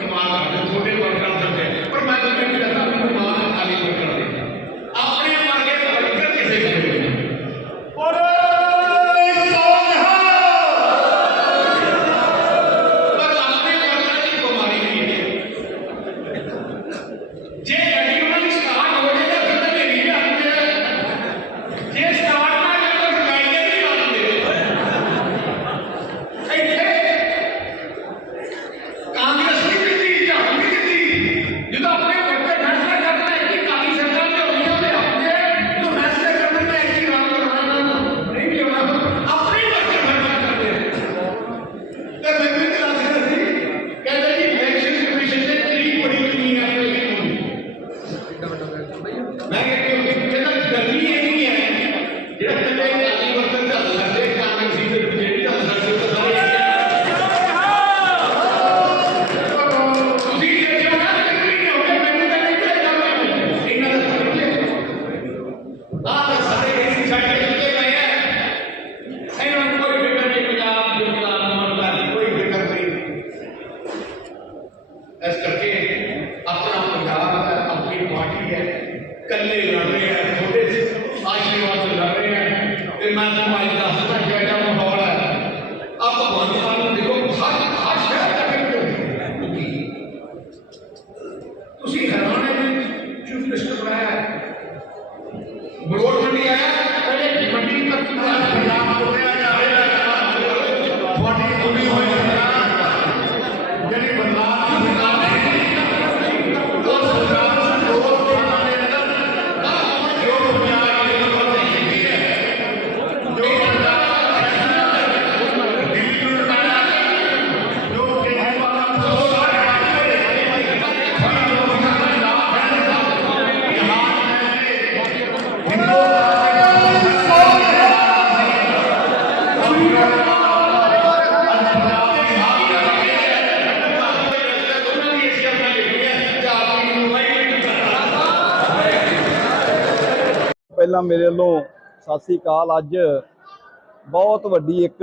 ਕਮਾਲ ਕਰਦੇ ਛੋਟੇ ਵਰਕਰਾਂ ਕਰਦੇ ਪਰ ਮੈਂ ਤੁਹਾਨੂੰ ਇਹ ਕਹਿੰਦਾ, ਮੈਨੂੰ ਮਾਨ ਖਾਲੀ ਵਰਕਰ ਦੇ ਮੈਂ ਕੱਲੇ ਲੜ ਰਹੇ ਹੈ ਪਹਿਲਾਂ ਮੇਰੇ ਵੱਲੋਂ ਸਤਿ ਸ੍ਰੀ ਅਕਾਲ। ਅੱਜ ਬਹੁਤ ਵੱਡੀ ਇੱਕ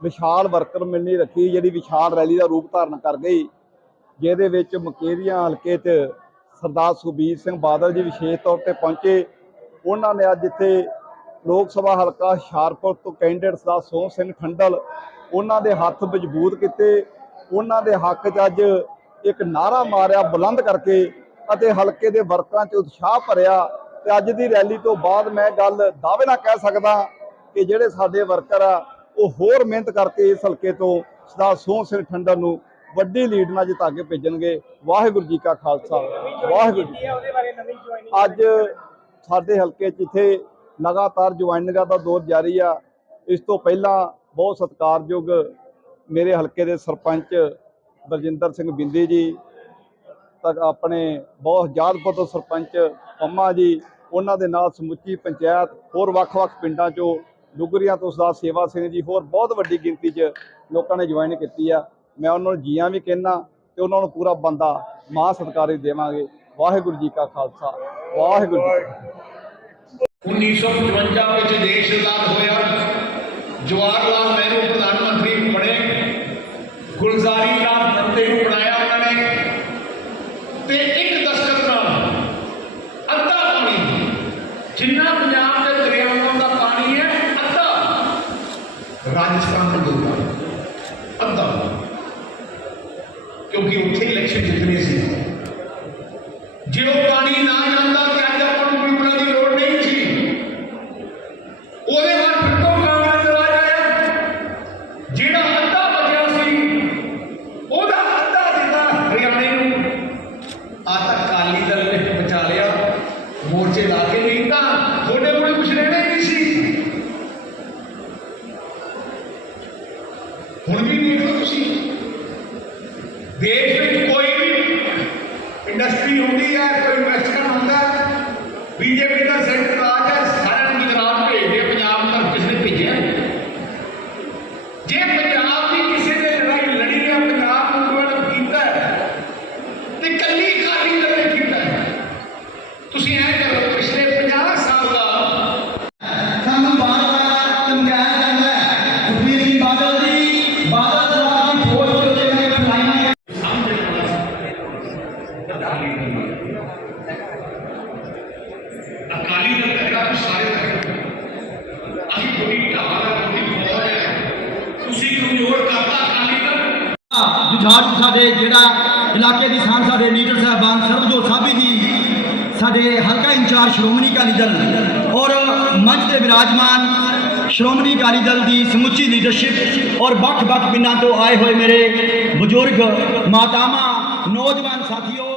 ਵਿਸ਼ਾਲ ਵਰਕਰ ਮਿਲਣੀ ਰੱਖੀ, ਜਿਹੜੀ ਵਿਸ਼ਾਲ ਰੈਲੀ ਦਾ ਰੂਪ ਧਾਰਨ ਕਰ ਗਈ, ਜਿਹਦੇ ਵਿੱਚ ਮਕੇਰੀਆਂ ਹਲਕੇ 'ਚ ਸਰਦਾਰ ਸੁਖਬੀਰ ਸਿੰਘ ਬਾਦਲ ਜੀ ਵਿਸ਼ੇਸ਼ ਤੌਰ ਤੇ ਪਹੁੰਚੇ। ਉਹਨਾਂ ਨੇ ਅੱਜ ਇੱਥੇ ਲੋਕ ਸਭਾ ਹਲਕਾ ਹੁਸ਼ਿਆਰਪੁਰ ਤੋਂ ਕੈਂਡੀਡੇਟ ਸਰਦਾਰ ਸੋਹ ਸਿੰਘ ਠੰਡਲ ਉਹਨਾਂ ਦੇ ਹੱਥ ਮਜ਼ਬੂਤ ਕੀਤੇ। ਉਹਨਾਂ ਦੇ ਹੱਕ 'ਚ ਅੱਜ ਇੱਕ ਨਾਰਾ ਮਾਰਿਆ, ਬੁਲੰਦ ਕਰਕੇ ਅਤੇ ਹਲਕੇ ਦੇ ਵਰਕਰਾਂ 'ਚ ਉਤਸ਼ਾਹ ਭਰਿਆ। ਤੇ ਅੱਜ ਦੀ ਰੈਲੀ ਤੋਂ ਬਾਅਦ ਮੈਂ ਗੱਲ ਦਾਅਵੇ ਨਾਲ ਕਹਿ ਸਕਦਾ ਕਿ ਜਿਹੜੇ ਸਾਡੇ ਵਰਕਰ ਆ, ਉਹ ਹੋਰ ਮਿਹਨਤ ਕਰਕੇ ਇਸ ਹਲਕੇ ਤੋਂ ਸਰਦਾਰ ਸੋਹਣ ਸਿੰਘ ਠੰਡਰ ਨੂੰ ਵੱਡੀ ਲੀਡ ਨਾਲ ਜਿਤਾ ਕੇ ਭੇਜਣਗੇ। ਵਾਹਿਗੁਰੂ ਜੀ ਕਾ ਖਾਲਸਾ। ਵਾਹਿਗੁਰੂ ਜੀ ਅੱਜ ਸਾਡੇ ਹਲਕੇ 'ਚ ਇੱਥੇ ਲਗਾਤਾਰ ਜੁਆਇਨਿੰਗਾਂ ਦਾ ਦੌਰ ਜਾਰੀ ਆ। ਇਸ ਤੋਂ ਪਹਿਲਾਂ ਬਹੁਤ ਸਤਿਕਾਰਯੋਗ ਮੇਰੇ ਹਲਕੇ ਦੇ ਸਰਪੰਚ ਬਰਜਿੰਦਰ ਸਿੰਘ ਬਿੰਦੀ ਜੀ ਤੱਕ ਆਪਣੇ ਬਹੁਤ ਜਾਦਪੁਰ ਤੋਂ ਸਰਪੰਚ ਪੰਮਾ ਜੀ, ਉਹਨਾਂ ਦੇ ਨਾਲ ਸਮੁੱਚੀ ਪੰਚਾਇਤ, ਹੋਰ ਵੱਖ-ਵੱਖ ਪਿੰਡਾਂ 'ਚੋਂ ਡੁਗਰੀਆਂ ਤੋਂ ਸਰਦਾਰ ਸੇਵਾ ਸਿੰਘ ਜੀ, ਹੋਰ ਬਹੁਤ ਵੱਡੀ ਗਿਣਤੀ 'ਚ ਲੋਕਾਂ ਨੇ ਜੁਆਇਨ ਕੀਤੀ ਆ। ਮੈਂ ਉਹਨਾਂ ਨੂੰ ਜੀਆਂ ਵੀ ਕਹਿਣਾ ਤੇ ਉਹਨਾਂ ਨੂੰ ਪੂਰਾ ਬੰਦਾ ਮਾਂ ਸਤਿਕਾਰੀ ਦੇਵਾਂਗੇ। ਵਾਹਿਗੁਰੂ ਜੀ ਕਾ ਖਾਲਸਾ, ਵਾਹਿਗੁਰੂ 1955 ਵਿੱਚ ਦੇਸ਼ ਆਜ਼ਾਦ ਹੋਇਆ ਜਵਾਹਰ ਲਾਲ ਨਹਿਰੂ ਪ੍ਰਧਾਨ ਮੰਤਰੀ ਬਣੇ ਗੁਲਜ਼ਾਰੀ ਲਾਲ ਨੰਦੇ ਨੂੰ ਬਣਾਇਆ ਉਹਨਾਂ ਨੇ ਤੇ ਇੱਕ ਦਸਤਖਤ ਨਾਲ ਅੱਧਾ ਪਾਣੀ ਜਿੰਨਾ ਪੰਜਾਬ ਦੇ ਦਰਿਆਵਾਂ ਦਾ ਪਾਣੀ ਹੈ ਅੱਧਾ ਰਾਜਸਥਾਨ ਨੂੰ ਦਊਗਾ ਅੱਧਾ ਕਿਉਂਕਿ ਉੱਥੇ ਇਲੈਕਸ਼ਨ ਜਿੱਤਨੇ ਸੀ। ਜੇ ਉਹ ਪਾਣੀ ਨਾ ਜਾਂਦਾ ਤੇ ਅੱਜ ਆਪਾਂ ਨੂੰ ਪੀਪਲਾਂ ਦੀ ਲੋੜ ਨਹੀਂ ਸੀ। ਉਹਦੇ ਬਾਅਦ ਫਿਰ ਕਾਂਗਰਸ ਰਾਜ ਆਇਆ। ਜਿਹੜਾ ਅੱਧਾ ਬਚਿਆ ਸੀ, ਉਹਦਾ ਅੱਧਾ ਦਿੱਤਾ ਹਰਿਆਣੇ ਨੂੰ। ਆ ਤਾਂ ਕਾਲੀ ਦਲ ਨੇ ਬਚਾ ਲਿਆ। ਮੋਰਚੇ ਲਾ ਕੇ ਨਹੀਂ ਤਾਂ ਤੁਹਾਡੇ ਕੋਲ ਕੁਝ ਰਹਿਣਾ ਹੀ ਨਹੀਂ ਸੀ ਹੁਣ ਵੀ ਦੇਖ ਲਓ ਤੁਸੀਂ ਦੇਸ਼ ਵਿੱਚ ਕੋਈ ਵੀ ਇੰਡਸਟਰੀ ਹੁੰਦੀ ਹੈ ਕੋਈ ਇਨਵੈਸਟਮੈਂਟ ਹੁੰਦਾ, ਬੀਜੇਪੀ ਦਾ ਸੈਂਟਰ ਰਾਜ ਹੈ ਸਾਰਿਆਂ ਨੂੰ ਗੁਜਰਾਤ ਭੇਜਦੇ ਪੰਜਾਬ ਨੂੰ ਕਿਸ ਨੇ ਭੇਜਿਆ। ਜੇ नहीं है अकाली दल कहेगा कुछ सारे करेंगे अभी कोई हमारा कोई बहुत है उसी कमज़ोर करता अकाली दल ਜੁਝਾਰ ਸਾਡੇ ਜਿਹੜਾ ਇਲਾਕੇ ਦੀ ਸਾਂਝ ਸਾਡੇ ਲੀਡਰ ਸਾਹਿਬਾਨ ਸਰਬਜੋਤ ਸਾਬੀ ਜੀ ਸਾਡੇ ਹਲਕਾ ਇੰਚਾਰਜ ਸ਼੍ਰੋਮਣੀ ਅਕਾਲੀ ਦਲ ਔਰ ਮੰਚ ਤੇ ਵਿਰਾਜਮਾਨ ਸ਼੍ਰੋਮਣੀ ਅਕਾਲੀ ਦਲ ਦੀ ਸਮੁੱਚੀ ਲੀਡਰਸ਼ਿਪ ਔਰ ਵੱਖ-ਵੱਖ ਪਿੰਡਾਂ ਤੋਂ ਆਏ ਹੋਏ ਮੇਰੇ ਬਜ਼ੁਰਗ ਮਾਤਾਵਾਂ ਨੌਜਵਾਨ ਸਾਥੀਓ